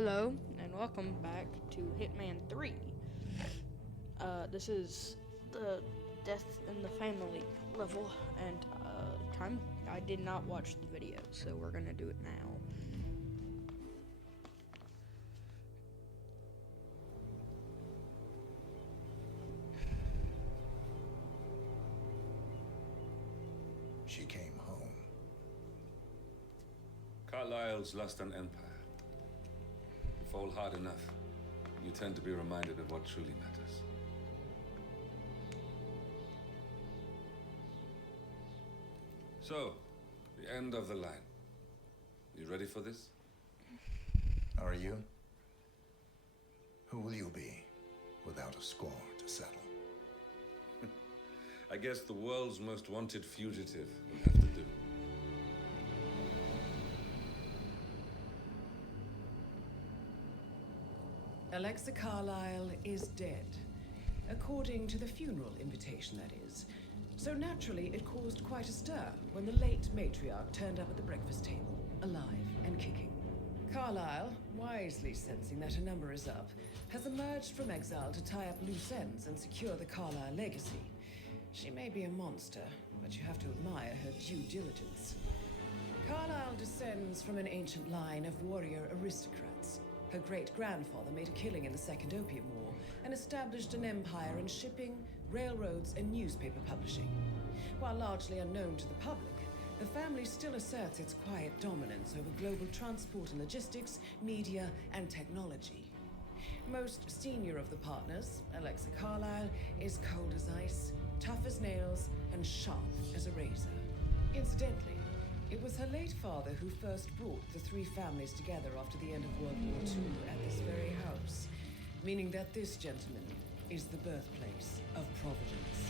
Hello, and welcome back to Hitman 3. This is the Death in the Family level, and I did not watch the video, so we're gonna do it now. She came home. Carlyle's lost an empire. You fall hard enough, you tend to be reminded of what truly matters. So, the end of the line. You ready for this? Are you? Who will you be without a score to settle? I guess the world's most wanted fugitive will have to do. Alexa Carlyle is dead. According to the funeral invitation, that is. So naturally, it caused quite a stir when the late matriarch turned up at the breakfast table, alive and kicking. Carlyle, wisely sensing that her number is up, has emerged from exile to tie up loose ends and secure the Carlyle legacy. She may be a monster, but you have to admire her due diligence. Carlyle descends from an ancient line of warrior aristocrats. Her great-grandfather made a killing in the Second Opium War and established an empire in shipping, railroads, and newspaper publishing. While largely unknown to the public, the family still asserts its quiet dominance over global transport and logistics, media, and technology. Most senior of the partners, Alexa Carlyle, is cold as ice, tough as nails, and sharp as a razor. Incidentally, it was her late father who first brought the three families together after the end of World War II at this very house, meaning that this gentleman is the birthplace of Providence.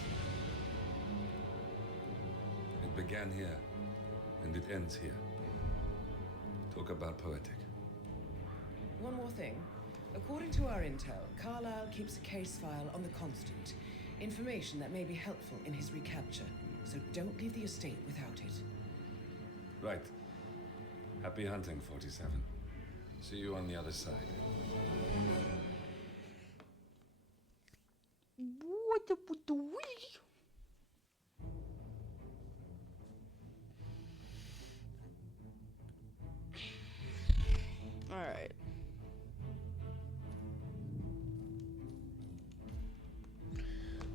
It began here, and it ends here. Talk about poetic. One more thing. According to our intel, Carlyle keeps a case file on the Constant. Information that may be helpful in his recapture, so don't leave the estate without it. Right. Happy hunting, 47. See you on the other side. What up with the wee? Alright.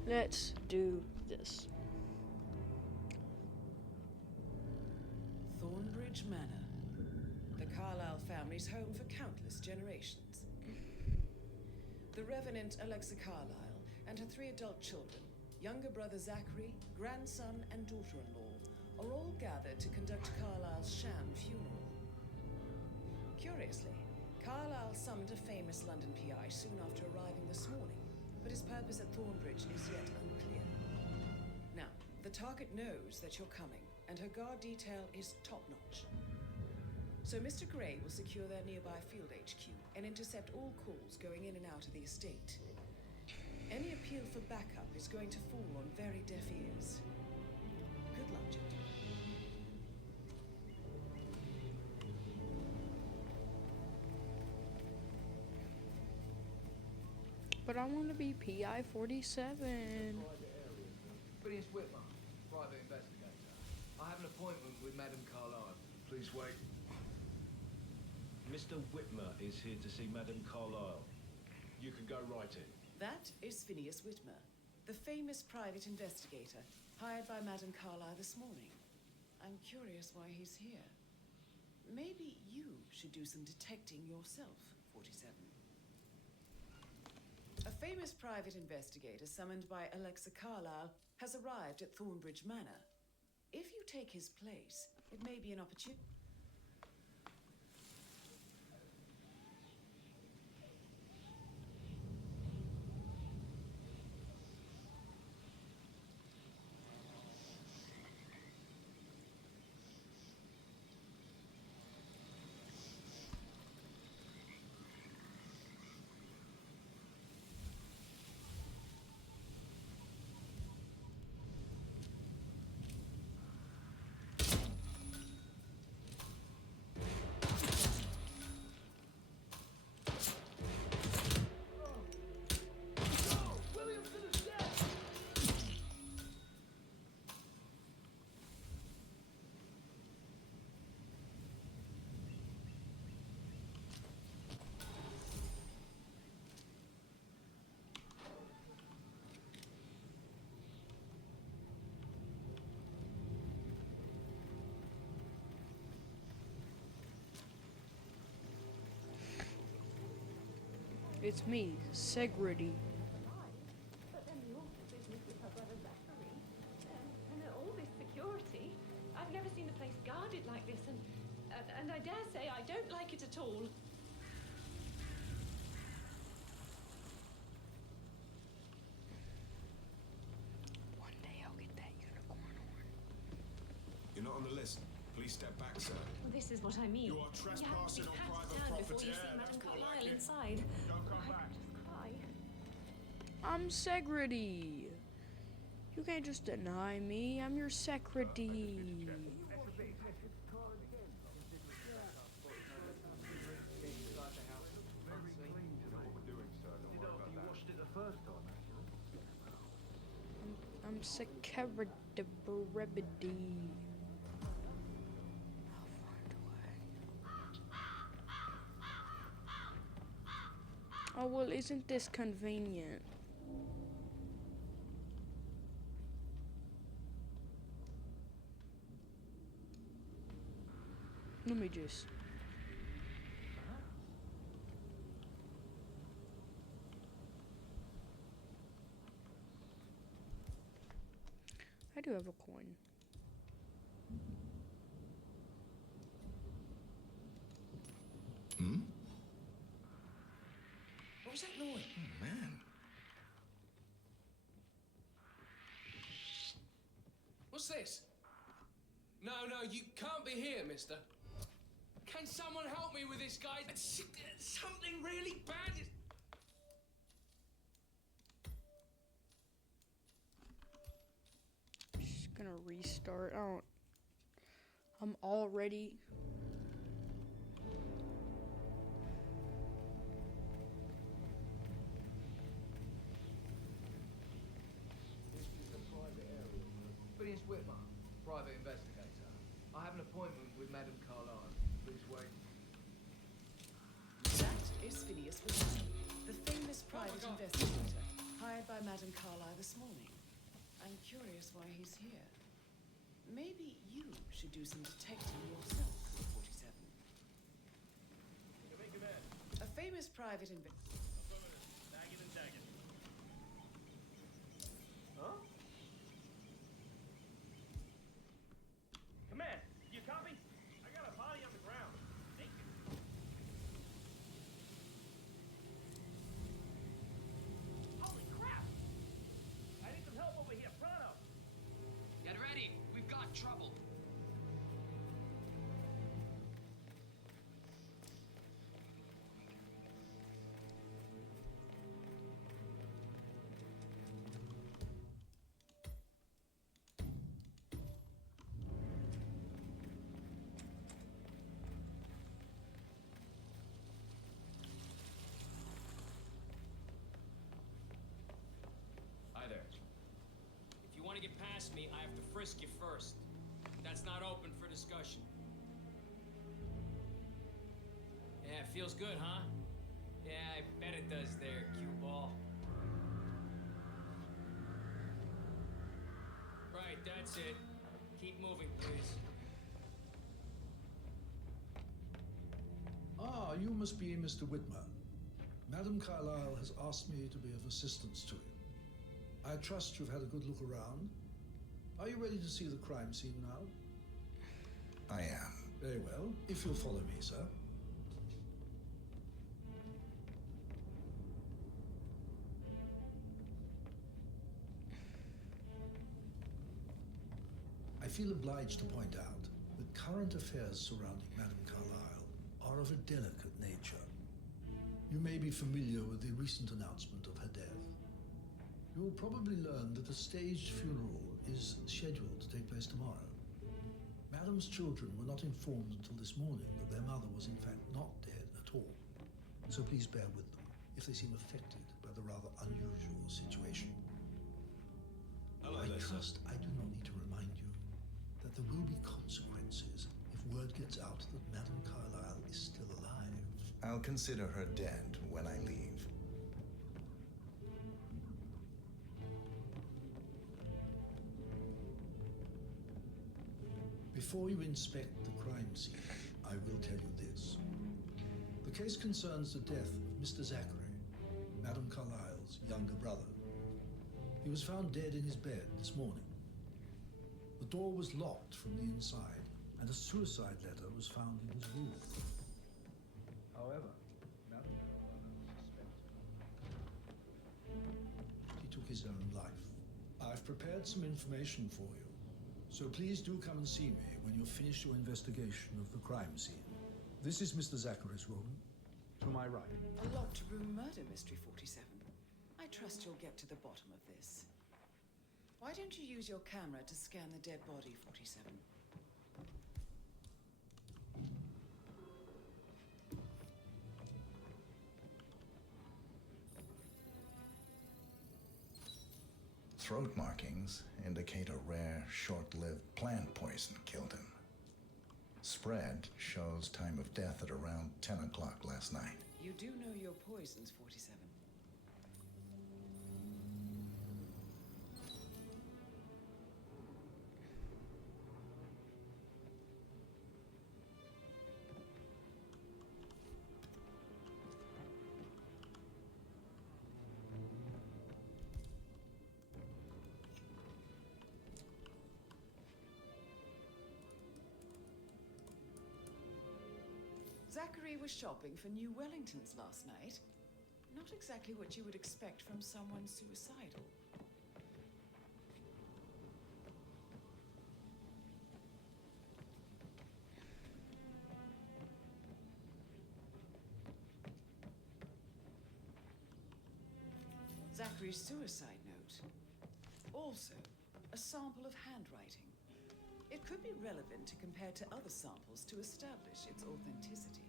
Let's do this. Thornbridge Manor. The Carlyle family's home for countless generations. The Revenant Alexa Carlyle and her three adult children, younger brother Zachary, grandson, and daughter-in-law, are all gathered to conduct Carlyle's sham funeral. Curiously, Carlyle summoned a famous London PI soon after arriving this morning, but his purpose at Thornbridge is yet unclear. Now, the target knows that you're coming, and her guard detail is top-notch. So Mr. Gray will secure their nearby field HQ and intercept all calls going in and out of the estate. Any appeal for backup is going to fall on very deaf ears. Good luck, gentlemen. But I want to be PI 47. Phineas Whitmer, private investigator. I have an appointment with Madame Carlyle. Please wait. Mr. Whitmer is here to see Madame Carlyle. You can go right in. That is Phineas Whitmer, the famous private investigator hired by Madame Carlyle this morning. I'm curious why he's here. Maybe you should do some detecting yourself, 47. A famous private investigator summoned by Alexa Carlyle has arrived at Thornbridge Manor. If you take his place, it may be an opportunity. It's me, Segrity. But then the awful business with her brother Zachary, and all this security. I've never seen the place guarded like this, and I dare say I don't like it at all. One day I'll get that unicorn horn. You're not on the list. Please step back, sir. Well, this is what I mean. You are trespassing on private property. Before you Yeah, see that's Madame more like Carlyle it. inside. Don't come I back. could just cry. I'm Segrity. You can't just deny me. I'm your secretary. I'm security. How far do I? Oh well, isn't this convenient? Let me just. I do have a coin. Hmm? What was that noise? Oh, man. What's this? No, you can't be here, mister. Can someone help me with this, guy? Something really bad is... Just gonna restart. I'm already. Phineas Whitmer, private investigator. I have an appointment with Madame Carlyle. Please wait. That is Phineas Whitman, the famous private investigator, hired by Madame Carlyle this morning. I'm curious why he's here. Maybe you should do some detecting yourself, 47. A famous private investigator. Huh? Command, you copy? I got a body on the ground. Naked. Holy crap! I need some help over here, pronto! Get ready. We've got trouble. Hi there. If you want to get past me, I have to frisk you first. That's not open for discussion. Yeah, feels good, huh? Yeah, I bet it does there, cue ball. Right, that's it. Keep moving, please. Ah, you must be Mr. Whitmer. Madame Carlyle has asked me to be of assistance to you. I trust you've had a good look around. Are you ready to see the crime scene now? I am. Very well. If you'll follow me, sir. I feel obliged to point out that current affairs surrounding Madame Carlyle are of a delicate nature. You may be familiar with the recent announcement of her death. You will probably learn that a staged funeral is scheduled to take place tomorrow. Madame's children were not informed until this morning that their mother was in fact not dead at all. So please bear with them if they seem affected by the rather unusual situation. Hello I there, sir. trust I do not need to remind you that there will be consequences if word gets out that Madame Carlyle is still alive. I'll consider her dead when I leave. Before you inspect the crime scene, I will tell you this. The case concerns the death of Mr. Zachary, Madame Carlyle's younger brother. He was found dead in his bed this morning. The door was locked from the inside, and a suicide letter was found in his room. However, Madame Carlyle suspects he took his own life. I've prepared some information for you, so please do come and see me when you've finished your investigation of the crime scene. This is Mr. Zachary's room, to my right. A locked room murder mystery, 47. I trust you'll get to the bottom of this. Why don't you use your camera to scan the dead body, 47? Throat markings indicate a rare, short-lived plant poison killed him. Spread shows time of death at around 10 o'clock last night. You do know your poisons, 47. Zachary was shopping for new Wellingtons last night. Not exactly what you would expect from someone suicidal. Zachary's suicide note. Also, a sample of handwriting. It could be relevant to compare to other samples to establish its authenticity.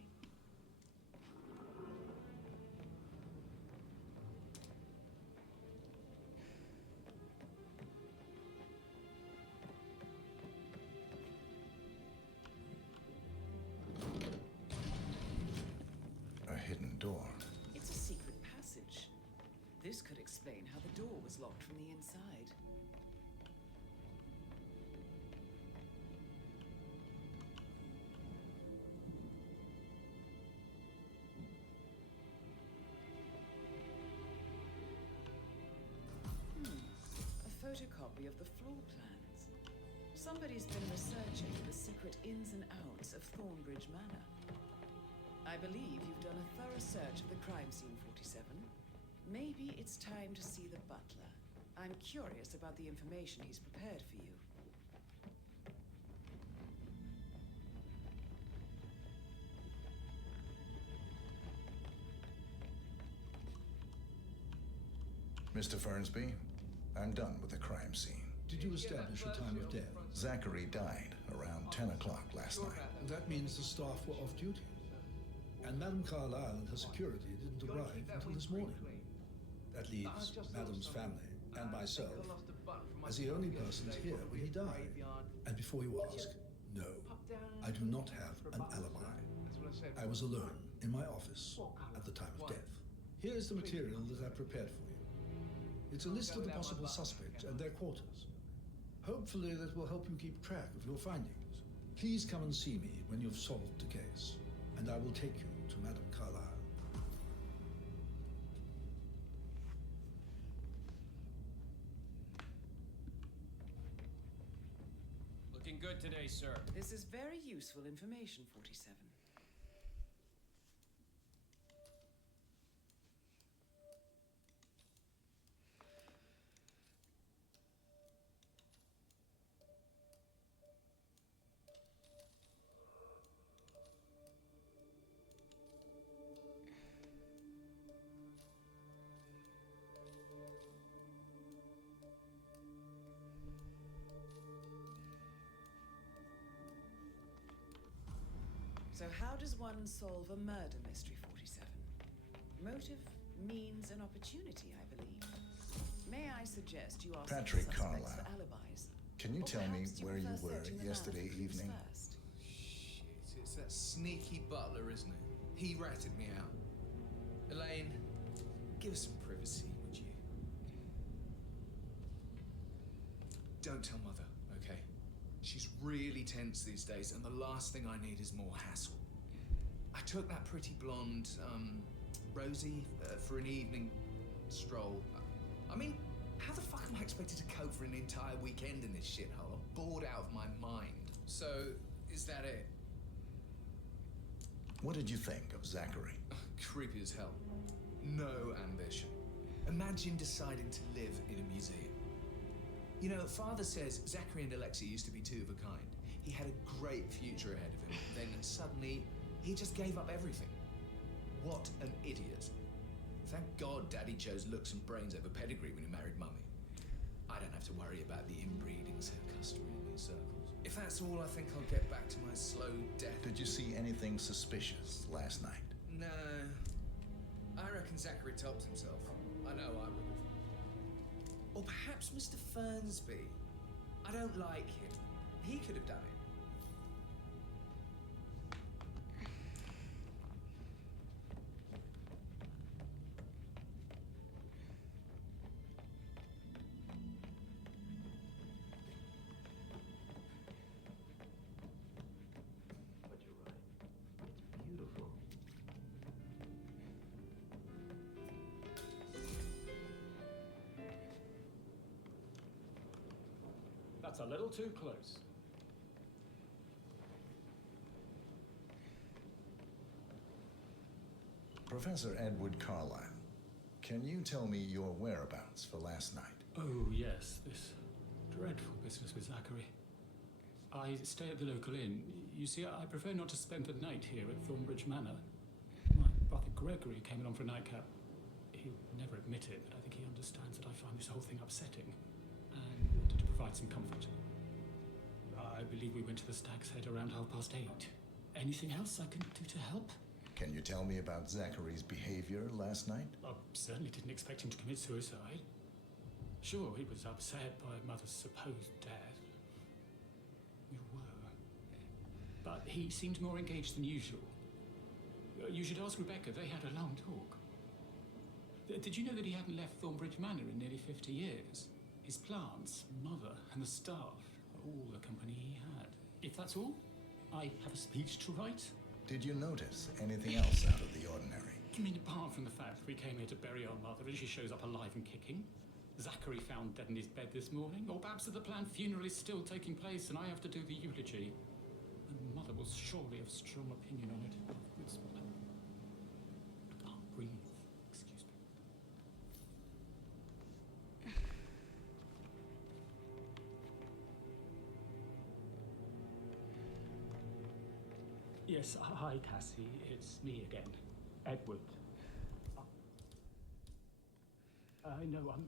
A hidden door. It's a secret passage. This could explain how the door was locked from the inside. A photocopy of the floor plans. Somebody's been researching the secret ins and outs of Thornbridge Manor. I believe you've done a thorough search of the crime scene, 47. Maybe it's time to see the butler. I'm curious about the information he's prepared for you. Mr. Fernsby, I'm done with the crime scene. Did you establish a time of death? Zachary died around 10 o'clock last night. That means the staff were off duty. And Madame Carlyle and her security didn't arrive until this morning. That leaves Madame's family and myself as the only persons here when he died. And before you ask, no, I do not have an alibi. I was alone in my office at the time of death. Here is the material that I prepared for you. It's a list of the possible suspects and their quarters. Hopefully that will help you keep track of your findings. Please come and see me when you've solved the case, and I will take you to Madame Carlyle. Looking good today, sir. This is very useful information, 47. So how does one solve a murder mystery, 47? Motive, means, and opportunity, I believe. May I suggest you ask Patrick suspects Carlyle. for alibis? Can you Or tell me perhaps where you prefer were searching the yesterday manor clues evening? first? Shit, it's that sneaky butler, isn't it? He ratted me out. Elaine, give us some privacy, would you? Don't tell Mother, okay? She's really tense these days, and the last thing I need is more hassle. I took that pretty blonde, Rosie, for an evening stroll. I mean, how the fuck am I expected to cope for an entire weekend in this shithole? I'm bored out of my mind. So, is that it? What did you think of Zachary? Creepy as hell. No ambition. Imagine deciding to live in a museum. You know, Father says Zachary and Alexei used to be two of a kind. He had a great future ahead of him. Then suddenly, he just gave up everything. What an idiot. Thank God Daddy chose looks and brains over pedigree when he married Mummy. I don't have to worry about the inbreeding so customary in these circles. If that's all, I think I'll get back to my slow death. Did you see anything suspicious last night? No. I reckon Zachary tops himself. I know I would have. Or perhaps Mr. Fernsby. I don't like him. He could have done it. But you're right. It's beautiful. That's a little too close. Professor Edward Carlyle, can you tell me your whereabouts for last night? Oh, yes, this dreadful business with Zachary. I stay at the local inn. You see, I prefer not to spend the night here at Thornbridge Manor. My brother Gregory came along for a nightcap. He'll never admit it, but I think he understands that I find this whole thing upsetting and wanted to provide some comfort. I believe we went to the Stag's Head around 8:30. Anything else I can do to help? Can you tell me about Zachary's behavior last night? I certainly didn't expect him to commit suicide. Sure, he was upset by Mother's supposed death. We were. But he seemed more engaged than usual. You should ask Rebecca, they had a long talk. Did you know that he hadn't left Thornbridge Manor in nearly 50 years? His plants, Mother, and the staff, all the company he had. If that's all, I have a speech to write. Did you notice anything else out of the ordinary? You mean apart from the fact that we came here to bury our mother and she shows up alive and kicking? Zachary found dead in his bed this morning? Or perhaps that the planned funeral is still taking place and I have to do the eulogy? And Mother will surely have strong opinion on it. It's... I can't breathe. Excuse me. Yes, hi, Cassie. It's me again. Edward. I know I'm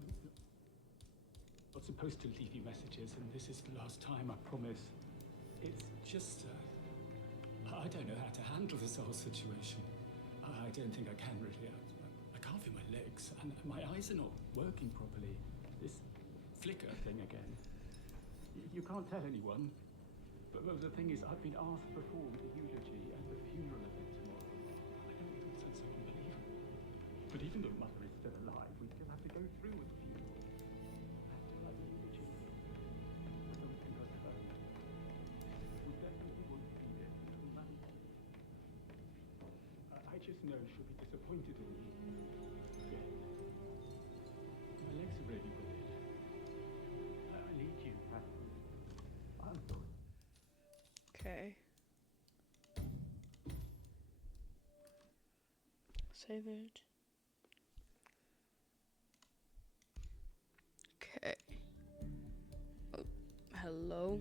not supposed to leave you messages, and this is the last time, I promise. It's just, I don't know how to handle this whole situation. I don't think I can really. I can't feel my legs, and my eyes are not working properly. This flicker thing again. You can't tell anyone. But the thing is, I've been asked to perform the eulogy and the funeral event tomorrow. I know it all sounds so unbelievable. But even though Mother is still alive, we still have to go through with the funeral. I have to have the eulogy. I don't think I've heard. We definitely won't be there until Manny. I just know she'll be disappointed in me. Yeah. My legs are really weird. I need you, Catherine. I'm sorry. Okay. Save it. Okay. Oh, hello.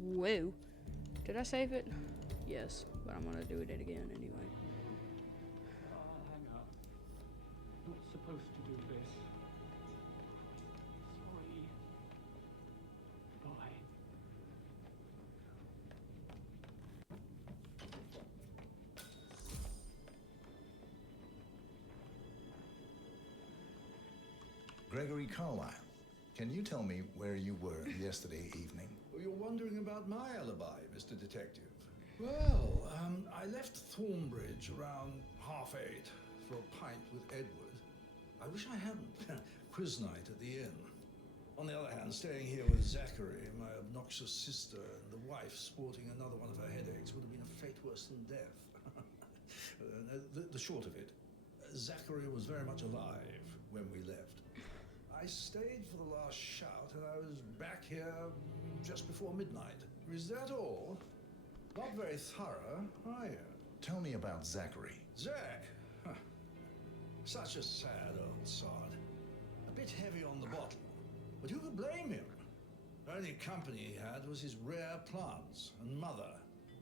Whoa. Did I save it? Yes, but I'm gonna do it again anyway. Hang up. Not supposed to do this. Sorry. Bye. Gregory Carlyle, can you tell me where you were yesterday evening? Well, you're wondering about my alibi, Mr. Detective. Well, I left Thornbridge around 8:30 for a pint with Edward. I wish I hadn't. Quiz night at the inn. On the other hand, staying here with Zachary, my obnoxious sister, and the wife sporting another one of her headaches would have been a fate worse than death. The short of it, Zachary was very much alive. when we left. I stayed for the last shout and I was back here just before midnight. Is that all? Not very thorough, are you? Tell me about Zachary. Zach? Huh. Such a sad old sod. A bit heavy on the bottle. But who could blame him? The only company he had was his rare plants and mother,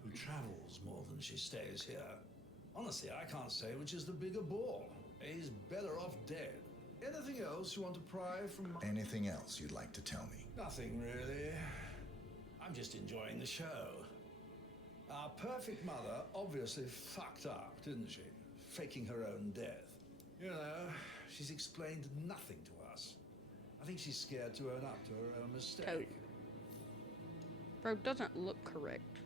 who travels more than she stays here. Honestly, I can't say which is the bigger ball. He's better off dead. Anything else you want to pry from my... Anything else you'd like to tell me? Nothing really. I'm just enjoying the show. Our perfect mother obviously fucked up, didn't she? Faking her own death. You know, she's explained nothing to us. I think she's scared to own up to her own mistake. Oh. Bro, doesn't look correct.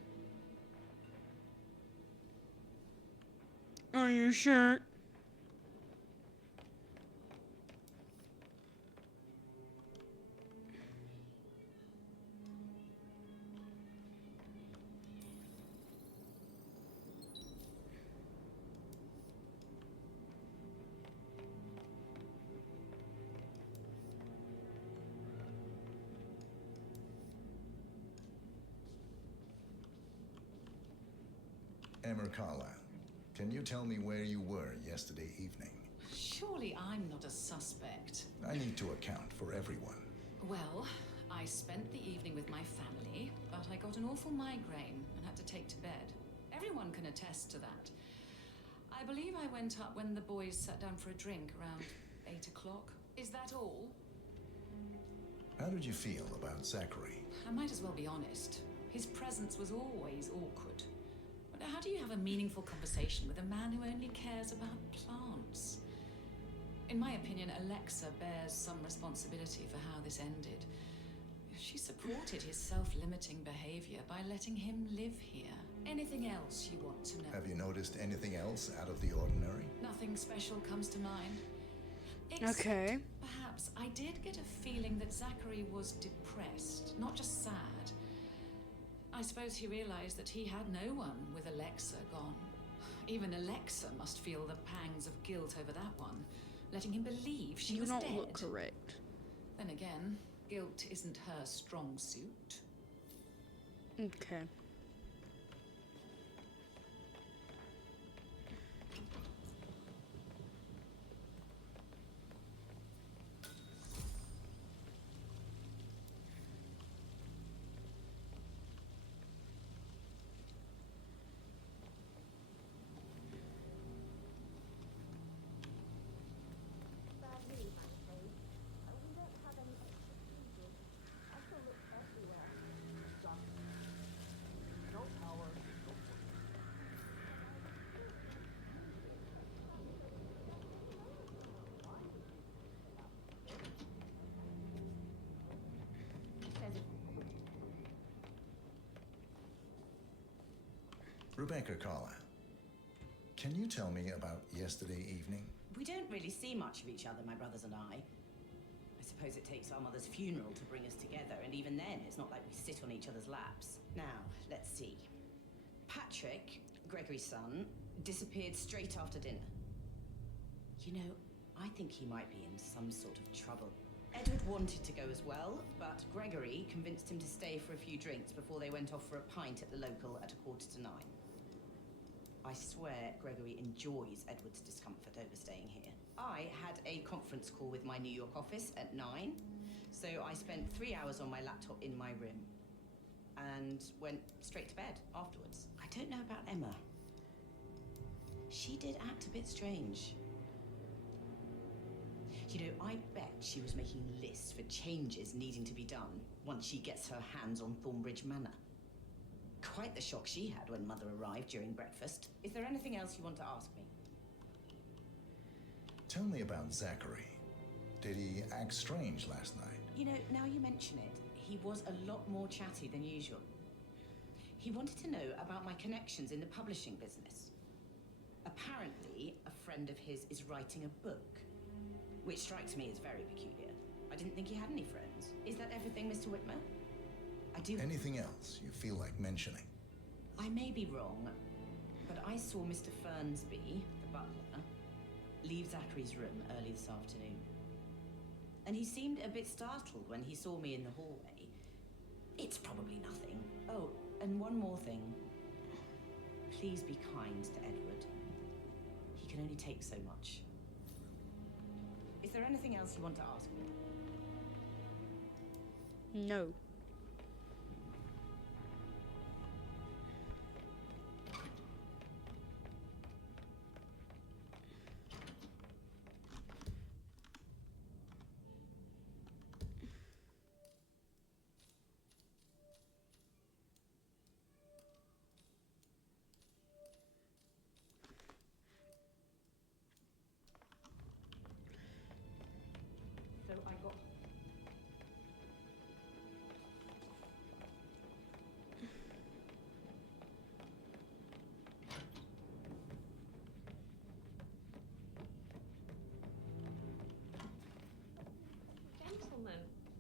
Are you sure? Emma Carlisle, can you tell me where you were yesterday evening? Surely I'm not a suspect. I need to account for everyone. Well, I spent the evening with my family, but I got an awful migraine and had to take to bed. Everyone can attest to that. I believe I went up when the boys sat down for a drink around 8 o'clock. Is that all? How did you feel about Zachary? I might as well be honest. His presence was always awkward. But how do you have a meaningful conversation with a man who only cares about plants? In my opinion, Alexa bears some responsibility for how this ended. She supported his self-limiting behavior by letting him live here. Anything else you want to know? Have you noticed anything else out of the ordinary? Nothing special comes to mind. Okay. Perhaps I did get a feeling that Zachary was depressed, not just sad. I suppose he realized that he had no one with Alexa gone. Even Alexa must feel the pangs of guilt over that one, letting him believe she was dead. You don't look correct. Then again, guilt isn't her strong suit. Okay. Rebecca Carlisle, can you tell me about yesterday evening? We don't really see much of each other, my brothers and I. I suppose it takes our mother's funeral to bring us together, and even then, it's not like we sit on each other's laps. Now, let's see. Patrick, Gregory's son, disappeared straight after dinner. You know, I think he might be in some sort of trouble. Edward wanted to go as well, but Gregory convinced him to stay for a few drinks before they went off for a pint at the local at 8:45. I swear Gregory enjoys Edward's discomfort over staying here. I had a conference call with my New York office at 9, so I spent 3 hours on my laptop in my room and went straight to bed afterwards. I don't know about Emma. She did act a bit strange. You know, I bet she was making lists for changes needing to be done once she gets her hands on Thornbridge Manor. Quite the shock she had when Mother arrived during breakfast. Is there anything else you want to ask me? Tell me about Zachary. Did he act strange last night? You know, now you mention it, he was a lot more chatty than usual. He wanted to know about my connections in the publishing business. Apparently, a friend of his is writing a book, which strikes me as very peculiar. I didn't think he had any friends. Is that everything, Mr. Whitmer? I do... Anything else you feel like mentioning? I may be wrong, but I saw Mr. Fernsby, the butler, leave Zachary's room early this afternoon. and he seemed a bit startled when he saw me in the hallway. It's probably nothing. Oh, and one more thing. Please be kind to Edward. He can only take so much. Is there anything else you want to ask me? No. So I got... Gentleman,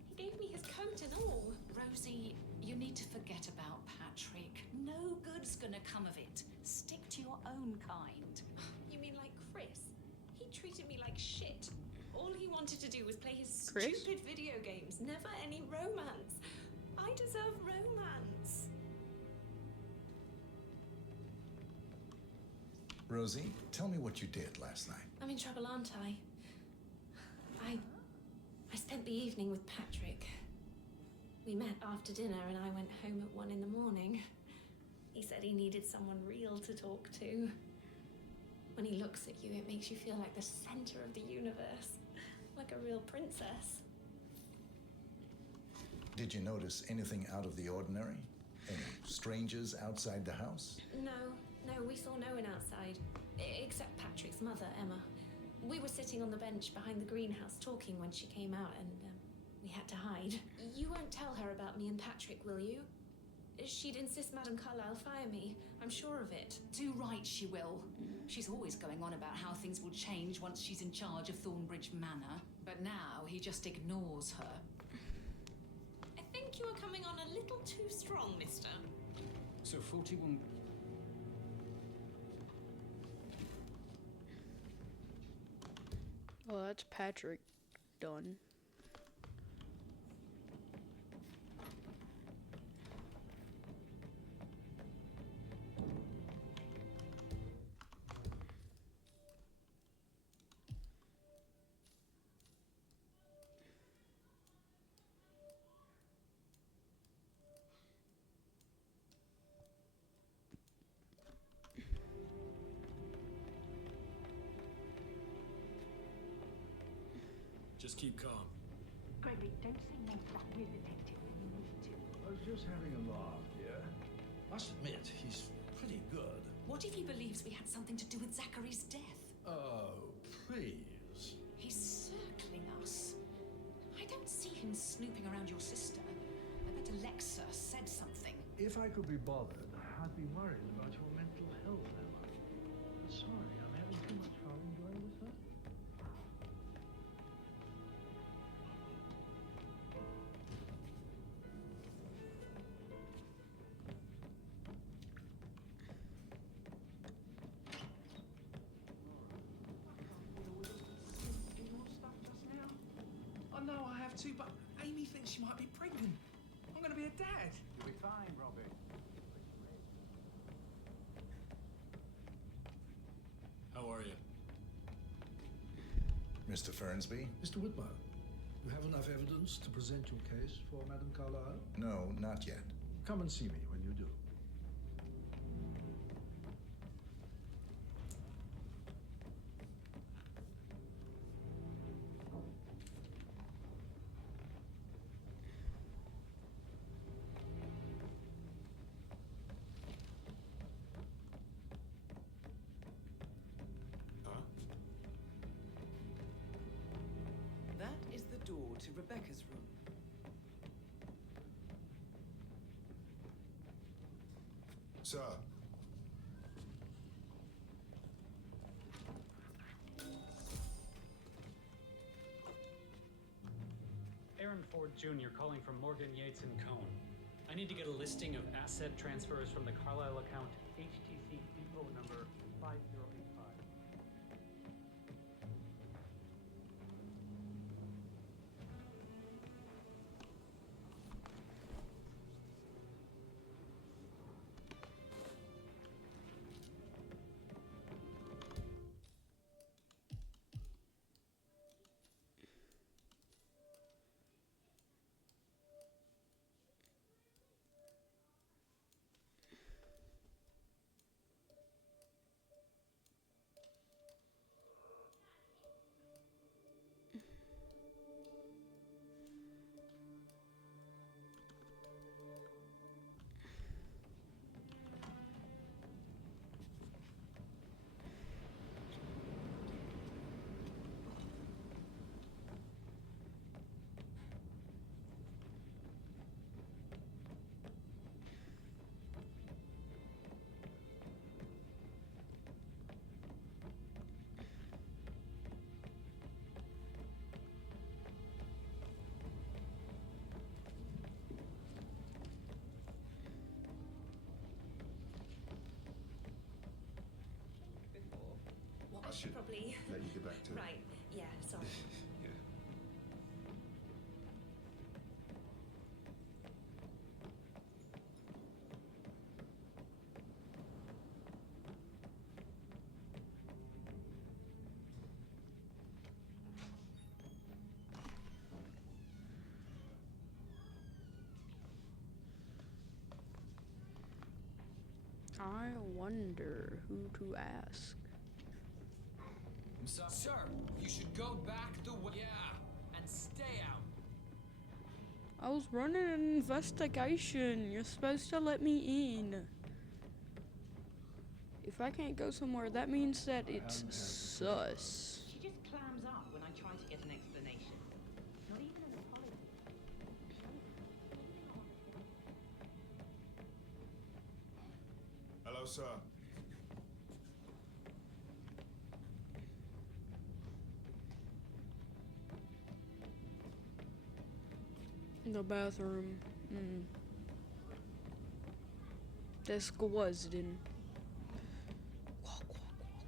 he gave me his coat and all. Rosie, you need to forget about Patrick. No good's gonna come of it. Stick to your own kind. You mean like Chris? He treated me like shit. All he wanted to do was play his Chris? stupid video games. Never any romance. I deserve romance. Rosie, tell me what you did last night. I'm in trouble, aren't I? I spent the evening with Patrick. We met after dinner and I went home at 1 in the morning. He said he needed someone real to talk to. When he looks at you, it makes you feel like the center of the universe. Like a real princess. Did you notice anything out of the ordinary? Any strangers outside the house? No, we saw no one outside. Except Patrick's mother, Emma. We were sitting on the bench behind the greenhouse talking when she came out and we had to hide. You won't tell her about me and Patrick, will you? She'd insist Madame Carlyle fire me. I'm sure of it. Too right she will. She's always going on about how things will change once she's in charge of Thornbridge Manor. But now he just ignores her. I think you are coming on a little too strong, mister. So 41... Well, that's Patrick done. Just keep calm. Gregory, don't say no to that weird detective when you need to. I was just having a laugh, dear. Must admit, he's pretty good. What if he believes we had something to do with Zachary's death? Oh, please. He's circling us. I don't see him snooping around your sister. I bet Alexa said something. If I could be bothered, I'd be worried about your mental health, Emma. Sorry, I'm having too much fun enjoying with her. I know I have to, but Amy thinks she might be pregnant. I'm gonna be a dad. You'll be fine, Robbie. How are you? Mr. Fernsby? Mr. Whitmer, you have enough evidence to present your case for Madame Carlyle? No, not yet. Come and see me when you do. That is the door to Rebecca's room. Sir. Aaron Ford Jr. calling from Morgan, Yates & Cohn. I need to get a listing of asset transfers from the Carlyle account HTC depot number 5085. should probably. let you get back to it. Right. Yeah. Sorry. Yeah. I wonder who to ask. I'm sorry. Sir, you should go back the way. Yeah, and stay out. I was running an investigation. You're supposed to let me in. If I can't go somewhere, that means that it's sus. She just clams up when I try to get an explanation. Not even an apology. Hello, sir. The bathroom. Desk was in.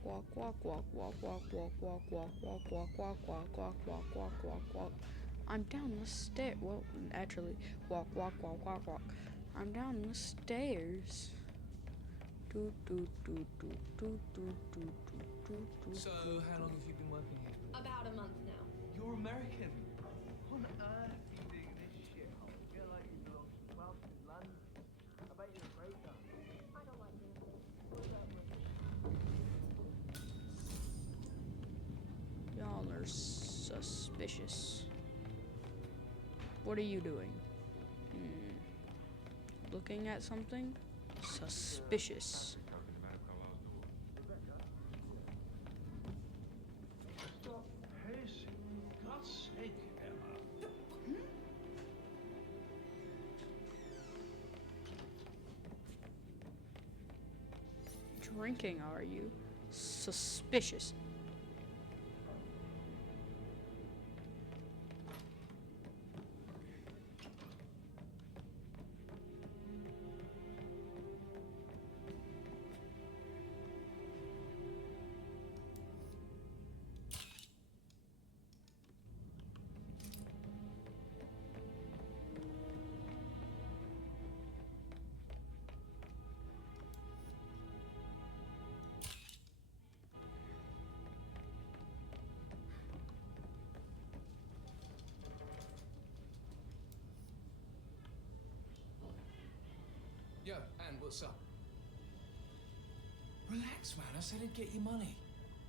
Walk, walk, walk, walk, walk, walk, walk, walk, walk, walk, walk, walk, walk, walk, walk, walk, walk. I'm down the stair. Well, actually, walk, walk, walk, walk, walk. I'm down the stairs. Do do do do do do do do do. So, how long have you been working here? About a month now. You're American. On earth are you doing this shithole? I feel like you belong to 12th in London. I bet you're a breaker. I don't like this. Y'all are suspicious. What are you doing? Looking at something? Suspicious. Stop pacing. For God's sake, Emma. Drinking, are you? Suspicious. Yo, Anne, what's up? Relax, man. I said I'd get you money.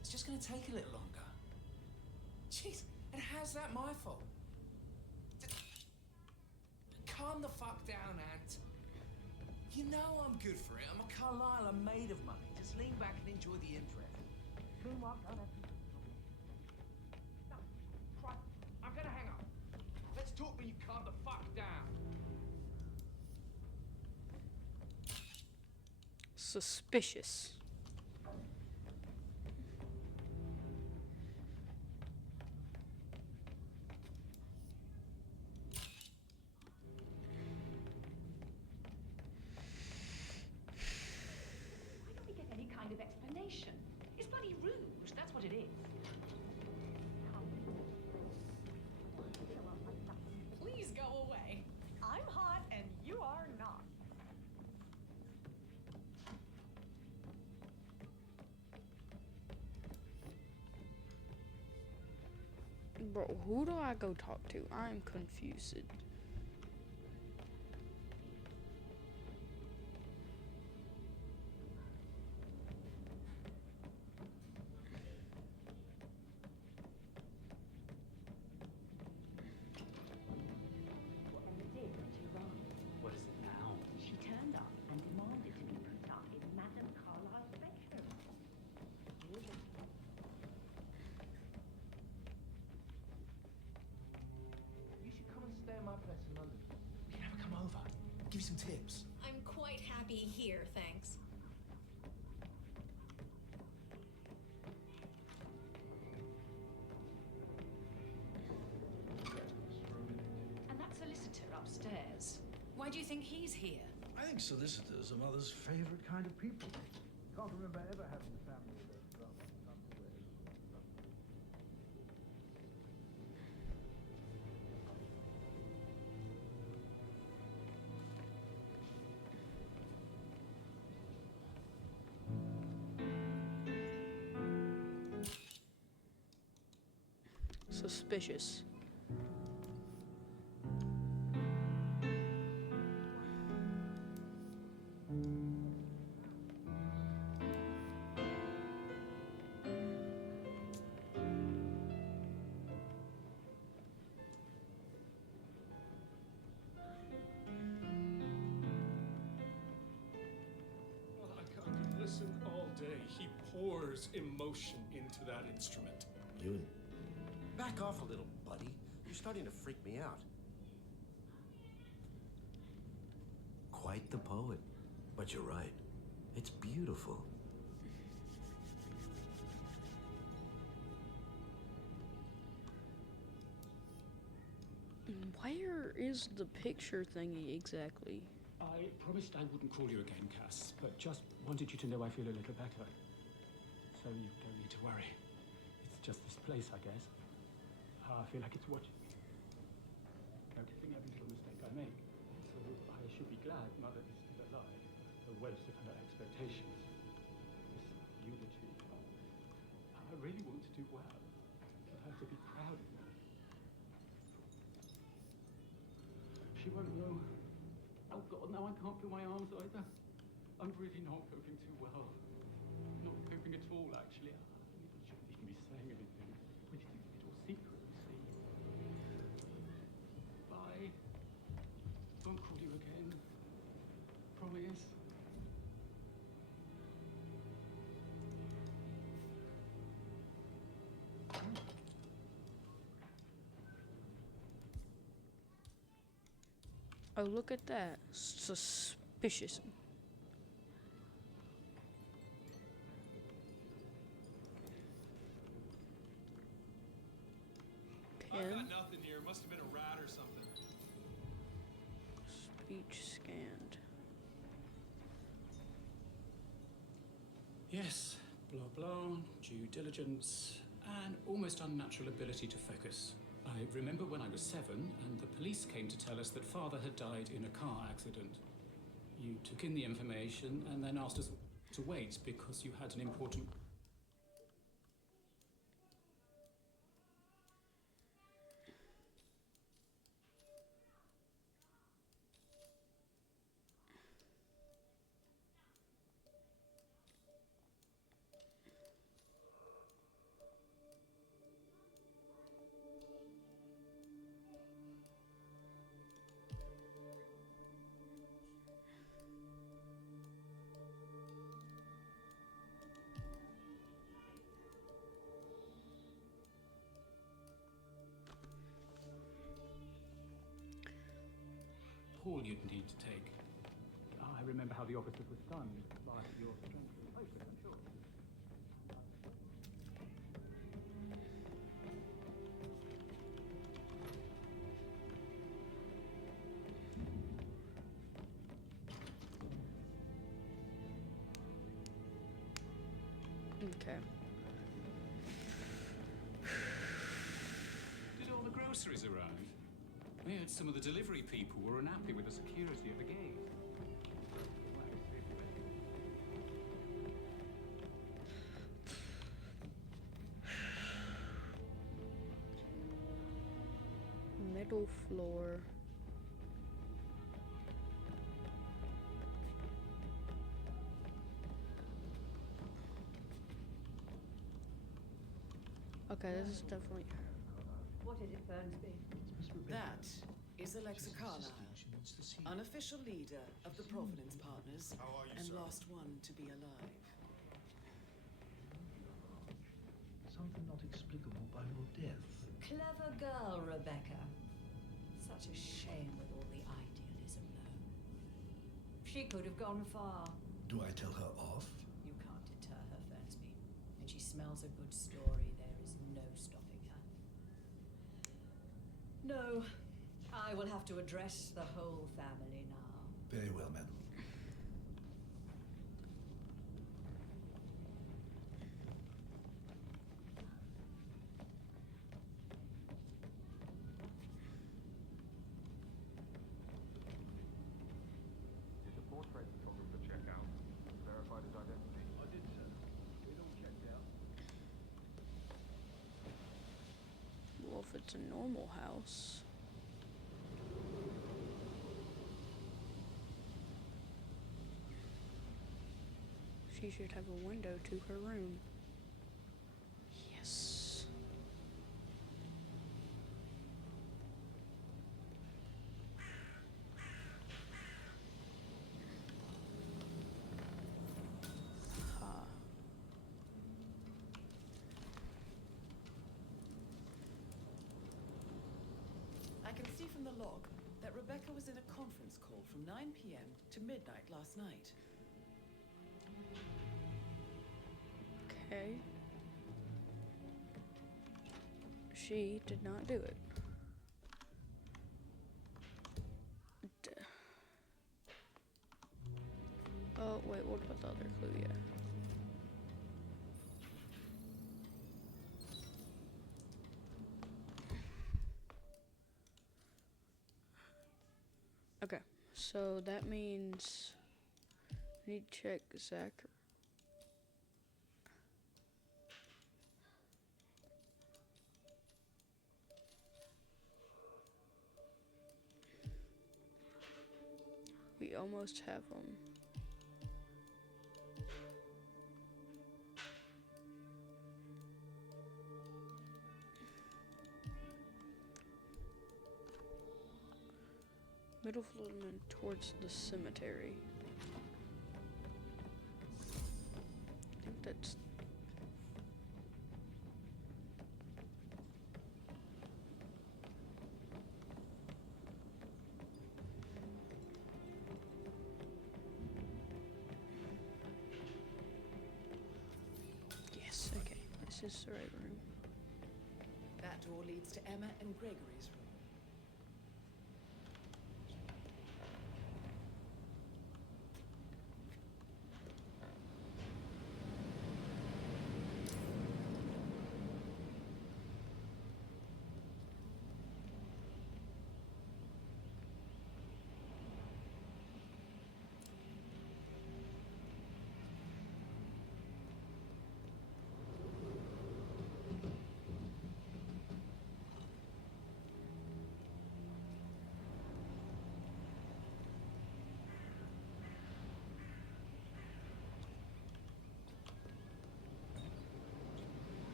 It's just gonna take a little longer. Jeez, and how's that my fault? Calm the fuck down, Ant. You know I'm good for it. I'm a Carlisle. I'm made of money. Just lean back and enjoy the interest. Meanwhile, don't have No, try. I'm gonna hang up. Let's talk when you calm the fuck down. Suspicious. Why don't we get any kind of explanation? It's bloody rouge, that's what it is. Please go away. I'm hot and you are not. Bro, who do I go talk to? I'm confused. Whatever did when she ran. What is it now? She turned up and demanded to be put up in Madame Carlisle's bedroom. You should come and stay at my place in London. We can have her come over. Give you some tips. I'm quite happy here, thanks. And that solicitor upstairs. Why do you think he's here? I think solicitors are Mother's favorite kind of people. Can't remember ever having a family that suspicious. I could listen all day. He pours emotion into that instrument. Ewan, back off a little, buddy. You're starting to freak me out. Quite the poet. But you're right. It's beautiful. Where is the picture thingy exactly? I promised I wouldn't call you again, Cass, but just wanted you to know I feel a little better. So you don't need to worry. It's just this place, I guess. I feel like it's watching me, noticing every little mistake I make. So I should be glad Mother is still alive, the worst of her expectations. This eulogy. I really want to do well, for her to be proud of me. She won't know. Oh God, now I can't feel my arms either. I'm really not coping too well. Not coping at all, actually. I really shouldn't even be saying anything. We need to keep it all secret, you see. Bye. Won't call you again. Promise. Oh, look at that. Suspicious. I've Pen. got nothing here. Must have been a rat or something. Speech scanned. Yes, blah blah, due diligence, and almost unnatural ability to focus. I remember when I was 7 and the police came to tell us that Father had died in a car accident. You took in the information and then asked us to wait because you had an important... Paul you'd need to take. I remember how the officer was stunned by your strength and focus, I'm sure. Okay. Did all the groceries arrive? I heard some of the delivery people were unhappy with the security at the gate. Middle floor. Okay, this is definitely... What is it, Fernsby? That is Alexa Carlyle, unofficial leader of the Providence Partners, How are you, and sir? last one to be alive. Something not explicable by your death. Clever girl, Rebecca. Such a shame with all the idealism, though. She could have gone far. Do I tell her off? You can't deter her, Fernsby. And she smells a good story. There is no stopping her. No, I will have to address the whole family now. Very well, madam. Did the portrait photographer check out? Verified his identity? I did, sir. It all checked out. Well, it's a normal house. She should have a window to her room. Yes. Ha. I can see from the log that Rebecca was in a conference call from 9 p.m. to midnight last night. Okay. She did not do it. Oh, wait, what about the other clue? Yeah. Okay, so that means I need to check Zach. We almost have them. Middle Floodman towards the cemetery. I think that's... Yes, okay. This is the right room. That door leads to Emma and Gregory's room.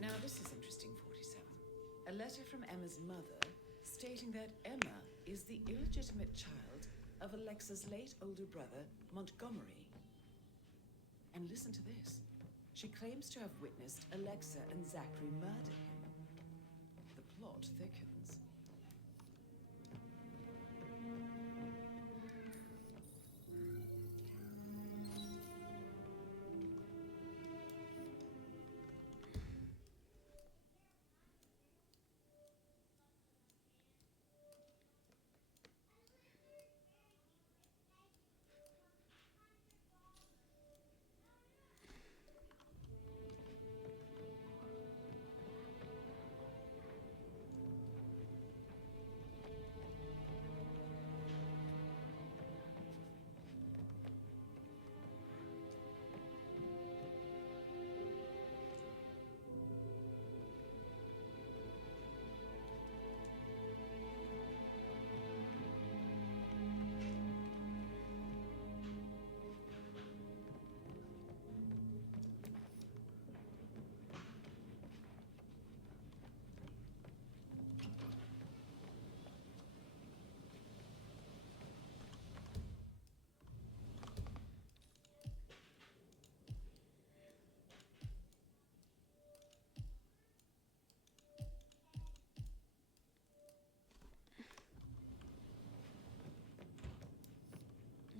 Now this is interesting, 47. A letter from Emma's mother stating that Emma is the illegitimate child of Alexa's late older brother, Montgomery. And listen to this. She claims to have witnessed Alexa and Zachary murder him. The plot thickens.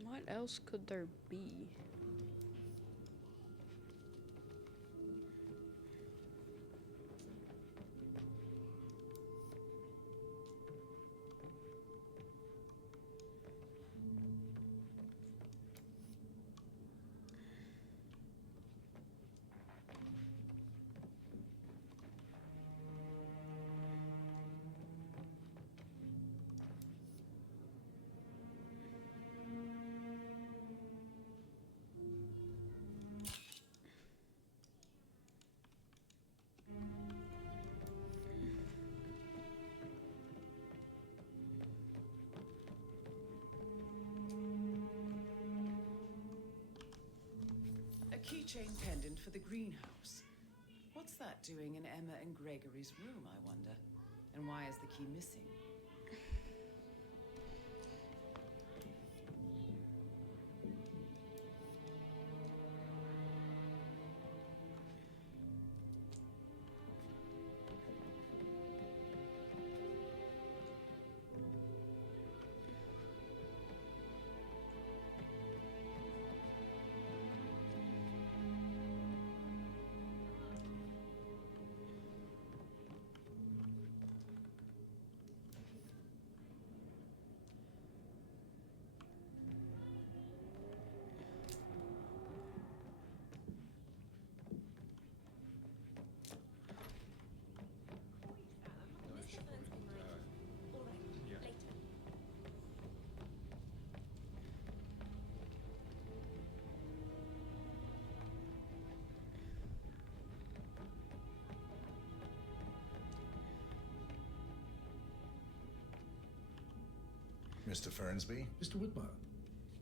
What else could there be? keychain pendant for the greenhouse. What's that doing in Emma and Gregory's room, I wonder? And why is the key missing? Mr. Fernsby? Mr. Whitmer,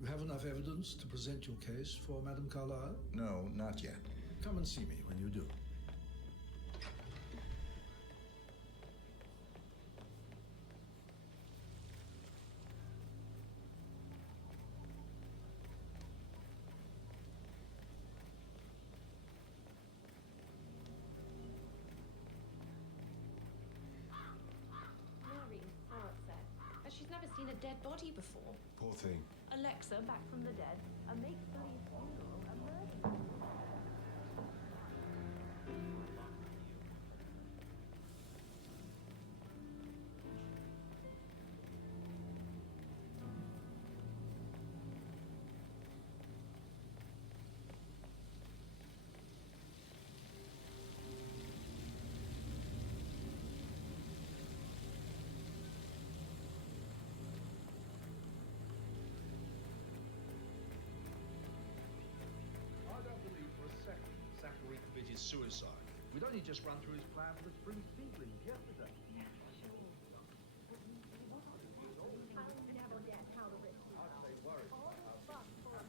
you have enough evidence to present your case for Madame Carlyle? No, not yet. Come and see me when you do. Mary, so upset. But she's never seen a dead body before. Poor thing. Alexa back from the dead. A make-believe funeral. A murder. I don't believe for a second Zachary committed suicide. We'd only just run through his plan for the spring seedlings yesterday. Yeah, sure. I'll never get how to rip you out. All this fuss for a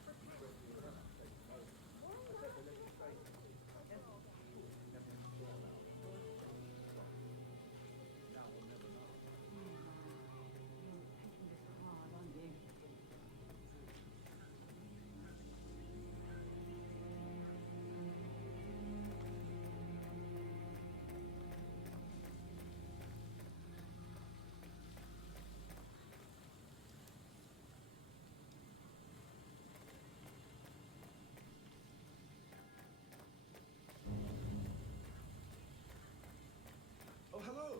Oh, hello.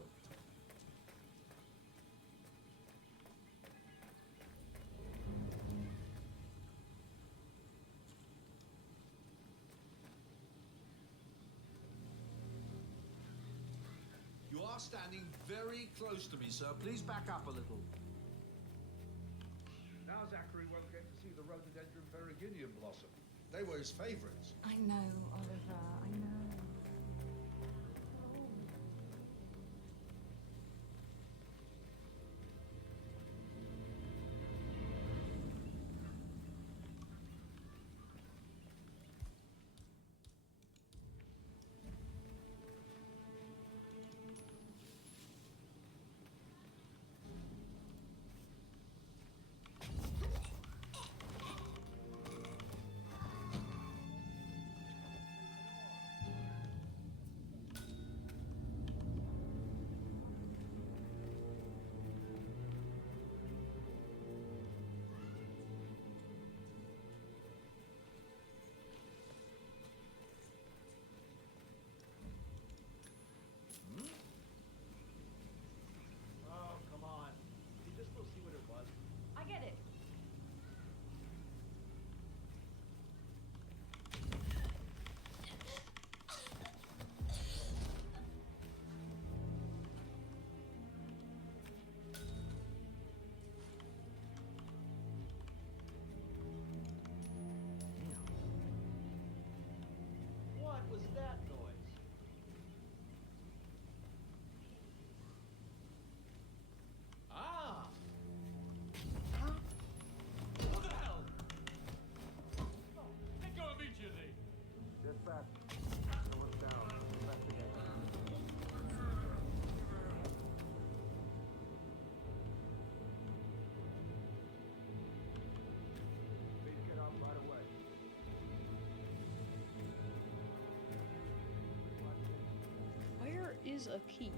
You are standing very close to me, sir. Please back up a little. Now Zachary won't get to see the rhododendron peregrinium blossom. They were his favourites. I know, Oliver, I know. is a key.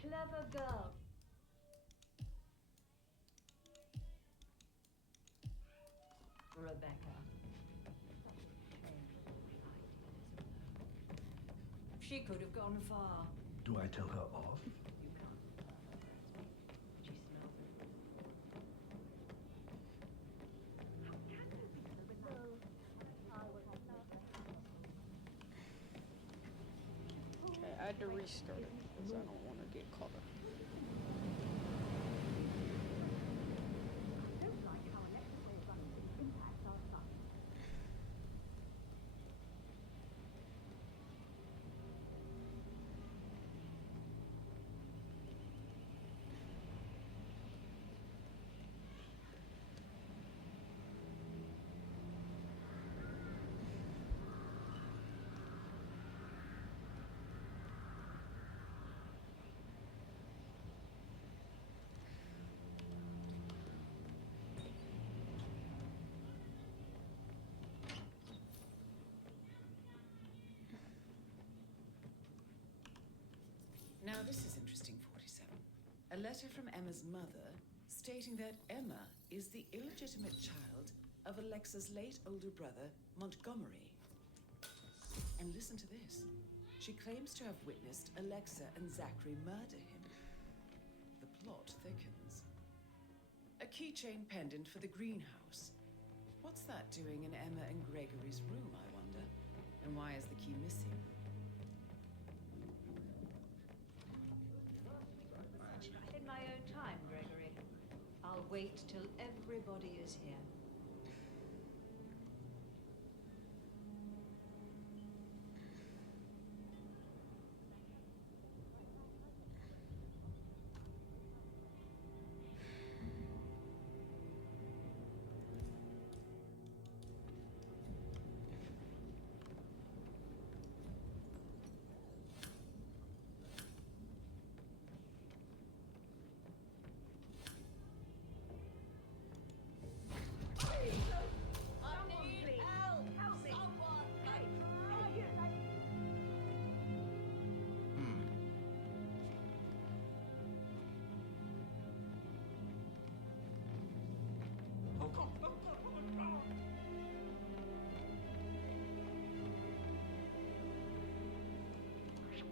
Clever girl. Rebecca. She could have gone far. Do I tell her off? You can't tell her. She smells it. Okay, I had to restart it because I don't want to get caught up. I don't like how Alexa's way of running things impacts our son. Now, this is interesting, 47. A letter from Emma's mother stating that Emma is the illegitimate child of Alexa's late older brother, Montgomery. And listen to this. She claims to have witnessed Alexa and Zachary murder him. The plot thickens. A keychain pendant for the greenhouse. What's that doing in Emma and Gregory's room, I wonder? And why is the key missing? In my own time, Gregory. I'll wait till everybody is here.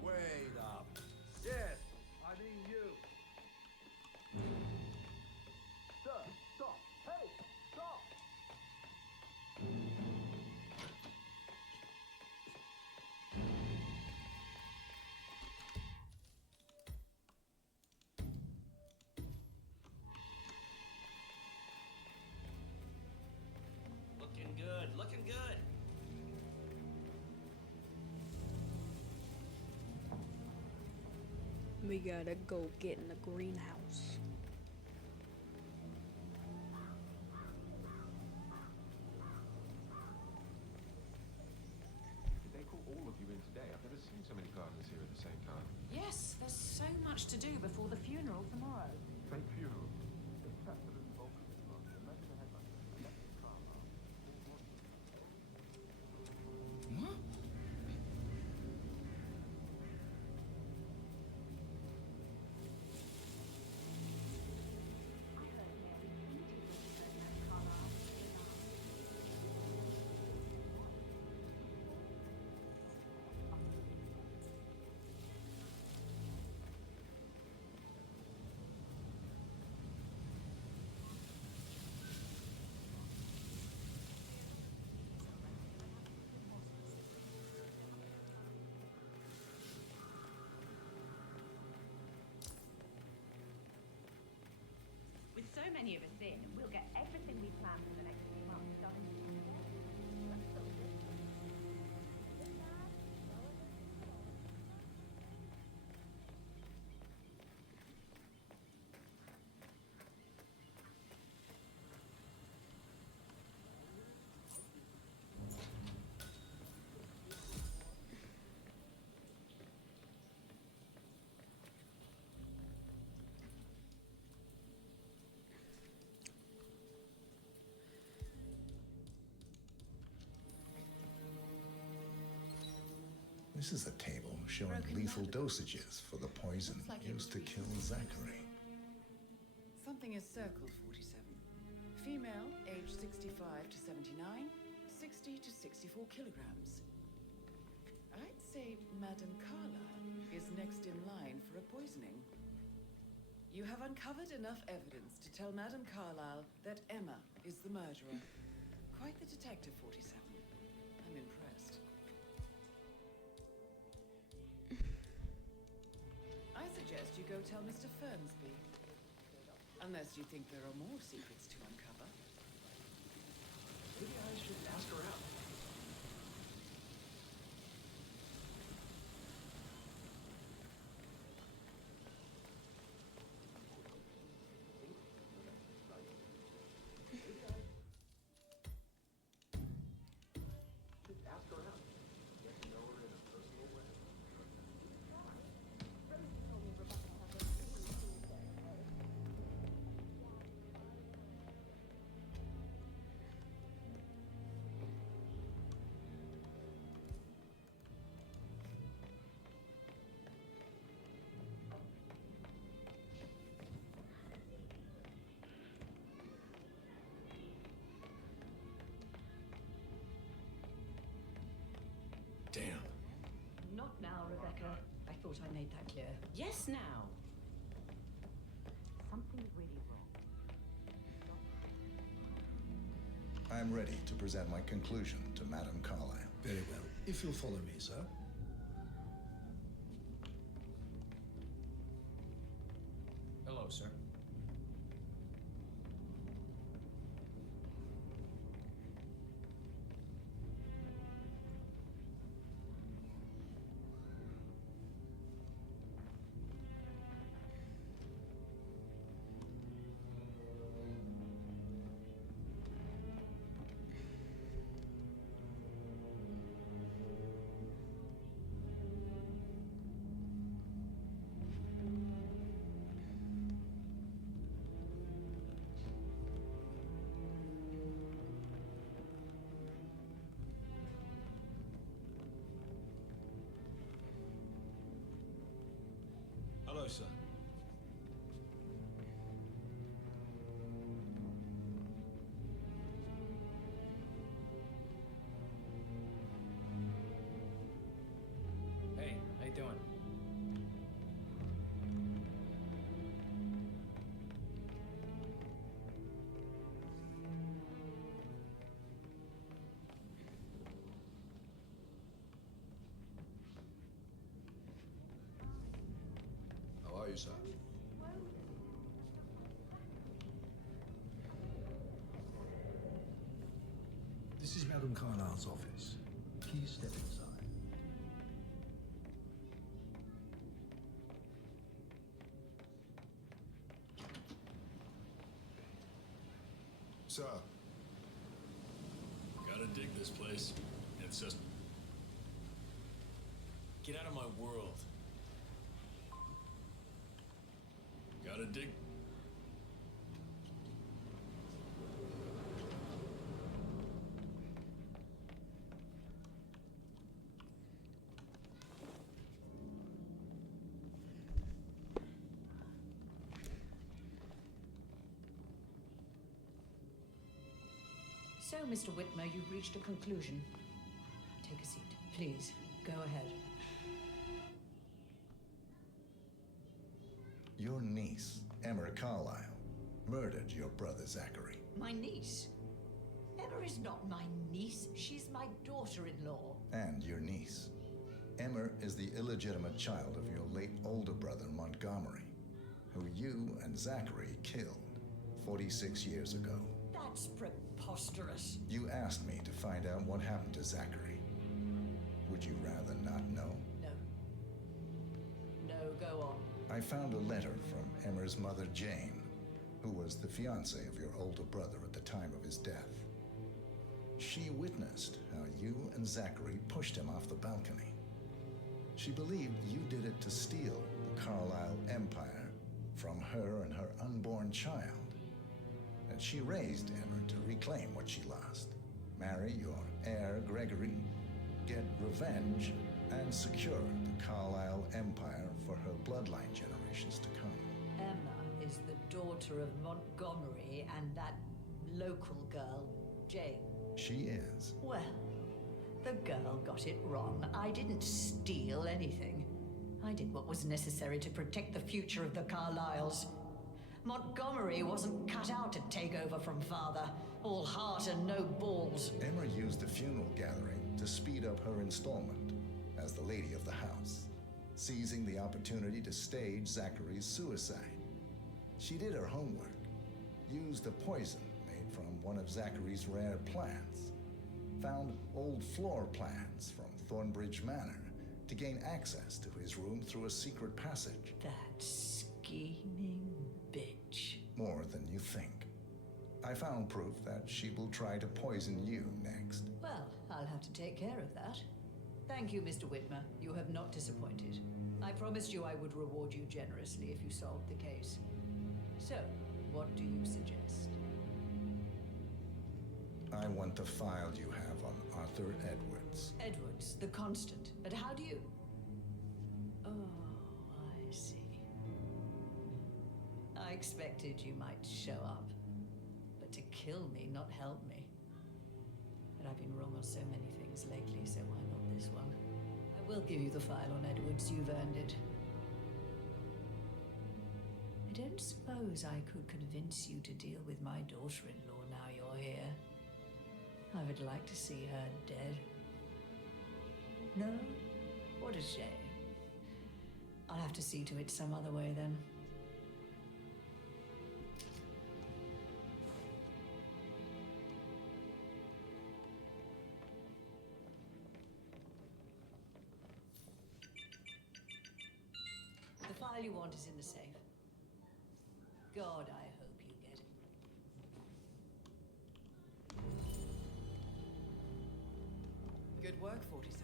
Wait up. Yes, I mean you. Sir, stop. Hey, stop. Looking good, looking good. We gotta go get in the greenhouse. Did they call all of you in today? I've never seen so many gardeners here at the same time. Yes, there's so much to do before the funeral tomorrow. Fake funeral? so many of us in, we'll get everything we planned for the next few months done in 2 days. That's so good. This is a table showing lethal dosages for the poison used to kill Zachary. Something is circled 47. Female, age 65 to 79, 60 to 64 kilograms. I'd say Madame Carlyle is next in line for a poisoning. You have uncovered enough evidence to tell Madame Carlyle that Emma is the murderer. Quite the detective, 47. I'm impressed. I suggest you go tell Mr. Fernsby. Unless you think there are more secrets to uncover. Maybe I should ask her out. Damn. Not now, Rebecca. I thought I made that clear. Yes, now. Something's really wrong. I'm ready to present my conclusion to Madame Carlyle. Very well. If you'll follow me, sir. Hello, sir. Hello, sir. Hey, how you doing? How are you, sir? This is Madame Carlyle's office. Please step inside. Sir. Gotta dig this place. It's just... Get out of my world. Gotta dig... So, Mr. Whitmer, you've reached a conclusion. Take a seat. Please, go ahead. Your niece, Emma Carlyle, murdered your brother Zachary. My niece? Emma is not my niece. She's my daughter-in-law. And your niece. Emma is the illegitimate child of your late older brother Montgomery, who you and Zachary killed 46 years ago. That's preposterous. You asked me to find out what happened to Zachary. Would you rather not know? No. No, go on. I found a letter from Emmer's mother, Jane, who was the fiancée of your older brother at the time of his death. She witnessed how you and Zachary pushed him off the balcony. She believed you did it to steal the Carlisle Empire from her and her unborn child. And she raised Emmer to reclaim what she lost, marry your heir, Gregory, get revenge, and secure the Carlisle Empire for her bloodline generations to come. Emma is the daughter of Montgomery and that local girl, Jane. She is. Well, the girl got it wrong. I didn't steal anything. I did what was necessary to protect the future of the Carlyles. Montgomery wasn't cut out to take over from father. All heart and no balls. Emma used the funeral gathering to speed up her installment as the lady of the house, seizing the opportunity to stage Zachary's suicide. She did her homework, used a poison made from one of Zachary's rare plants, found old floor plans from Thornbridge Manor to gain access to his room through a secret passage. That scheming bitch. More than you think. I found proof that she will try to poison you next. Well, I'll have to take care of that. Thank you, Mr. Whitmer. You have not disappointed. I promised you I would reward you generously if you solved the case. So, what do you suggest? I want the file you have on Arthur Edwards. Edwards, the constant. But how do you... Oh, I see. I expected you might show up. But to kill me, not help me. But I've been wrong on so many things lately, so why not this one? I will give you the file on Edwards. You've earned it. I don't suppose I could convince you to deal with my daughter-in-law now you're here. I would like to see her dead. No? What a shame. I'll have to see to it some other way then. The file you want is in the safe. God, I hope you get it. Good work, 47.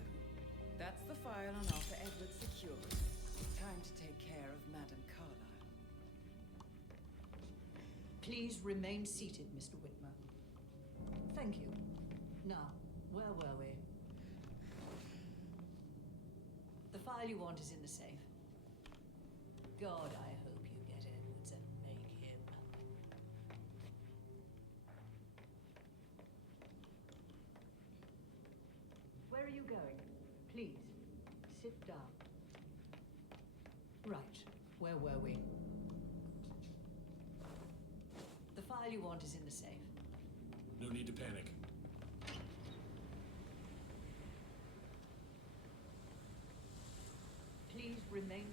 That's the file on Arthur Edwards secured. Time to take care of Madame Carlisle. Please remain seated, Mr. Whitmer. Thank you. Now, where were we? The file you want is in the safe. God, I hope you get Edwards and make him. Where are you going? Please, sit down. Right, where were we? The file you want is in the safe. No need to panic. Please remain.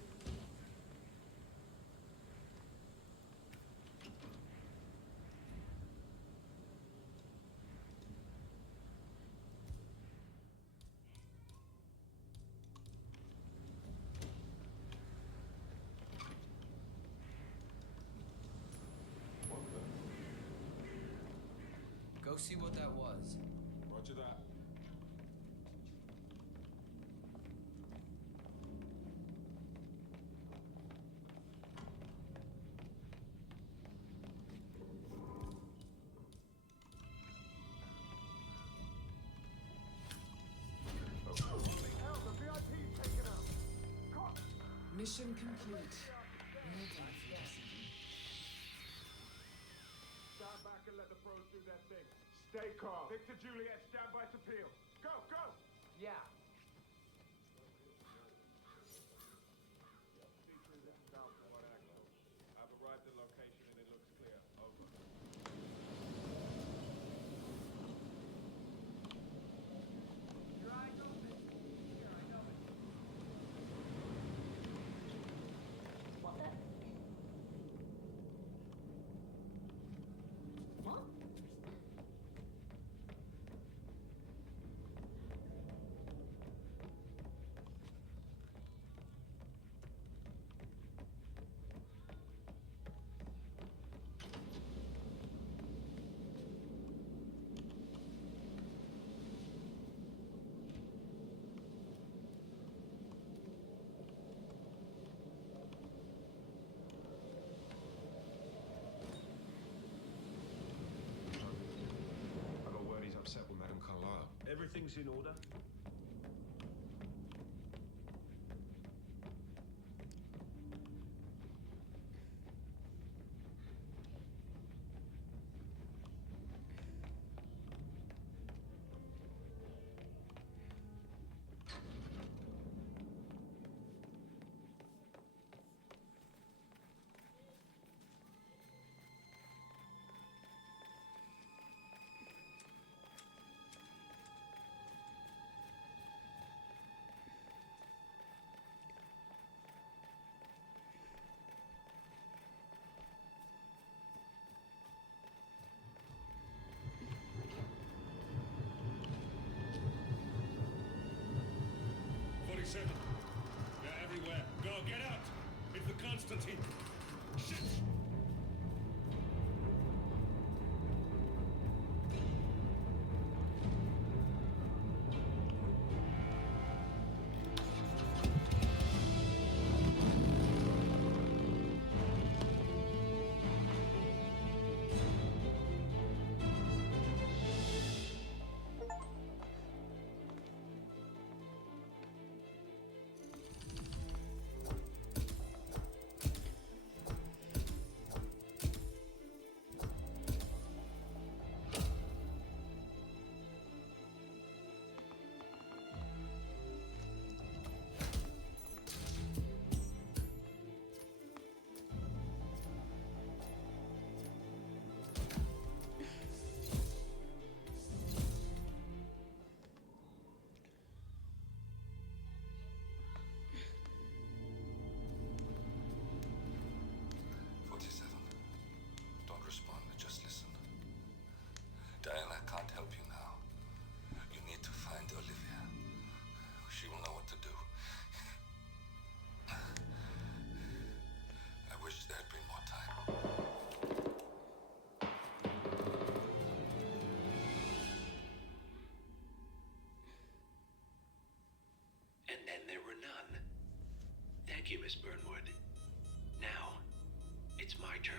Go see what that was. Roger that. Mission complete. Stand back and let the pros do their thing. Stay calm. Victor Juliet, stand by to peel. Go, go! Yeah. I've arrived at location and it looks clear. Over. Your eyes open. Here, I know it. What the? Everything's in order? They're everywhere. Go, get out! It's the Constantine! Shit! Diana can't help you now. You need to find Olivia. She will know what to do. I wish there had been more time. And then there were none. Thank you, Miss Burnwood. Now, it's my turn.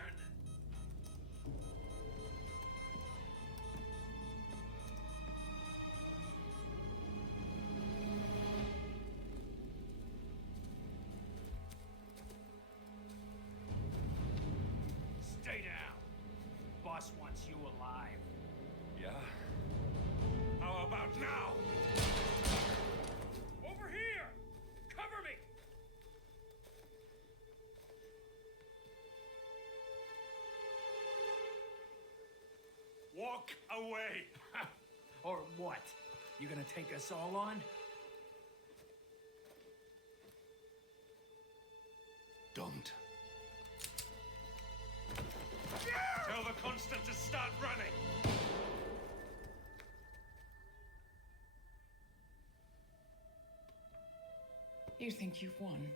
Stay down. Boss wants you alive. Yeah? How about now? Over here! Cover me! Walk away! Or what? You gonna take us all on? Don't. Tell the Constant to start running! You think you've won?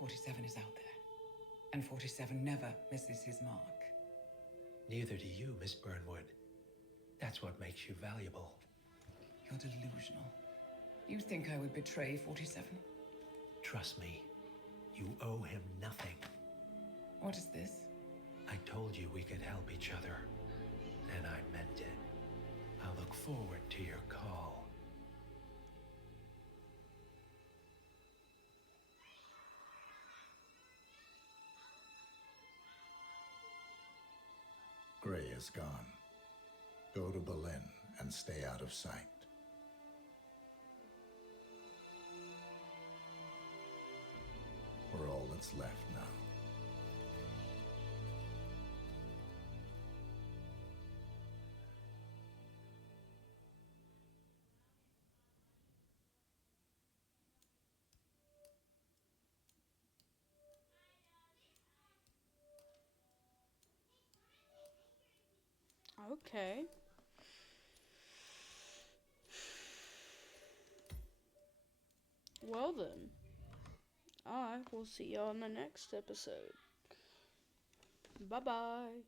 47 is out there. And 47 never misses his mark. Neither do you, Miss Burnwood. That's what makes you valuable. You're delusional. You think I would betray 47? Trust me, you owe him nothing. What is this? I told you we could help each other, and I meant it. I'll look forward to your call. Gray is gone. Go to Berlin and stay out of sight. We're all that's left now. Okay. Well then, I will see y'all in the next episode. Bye-bye.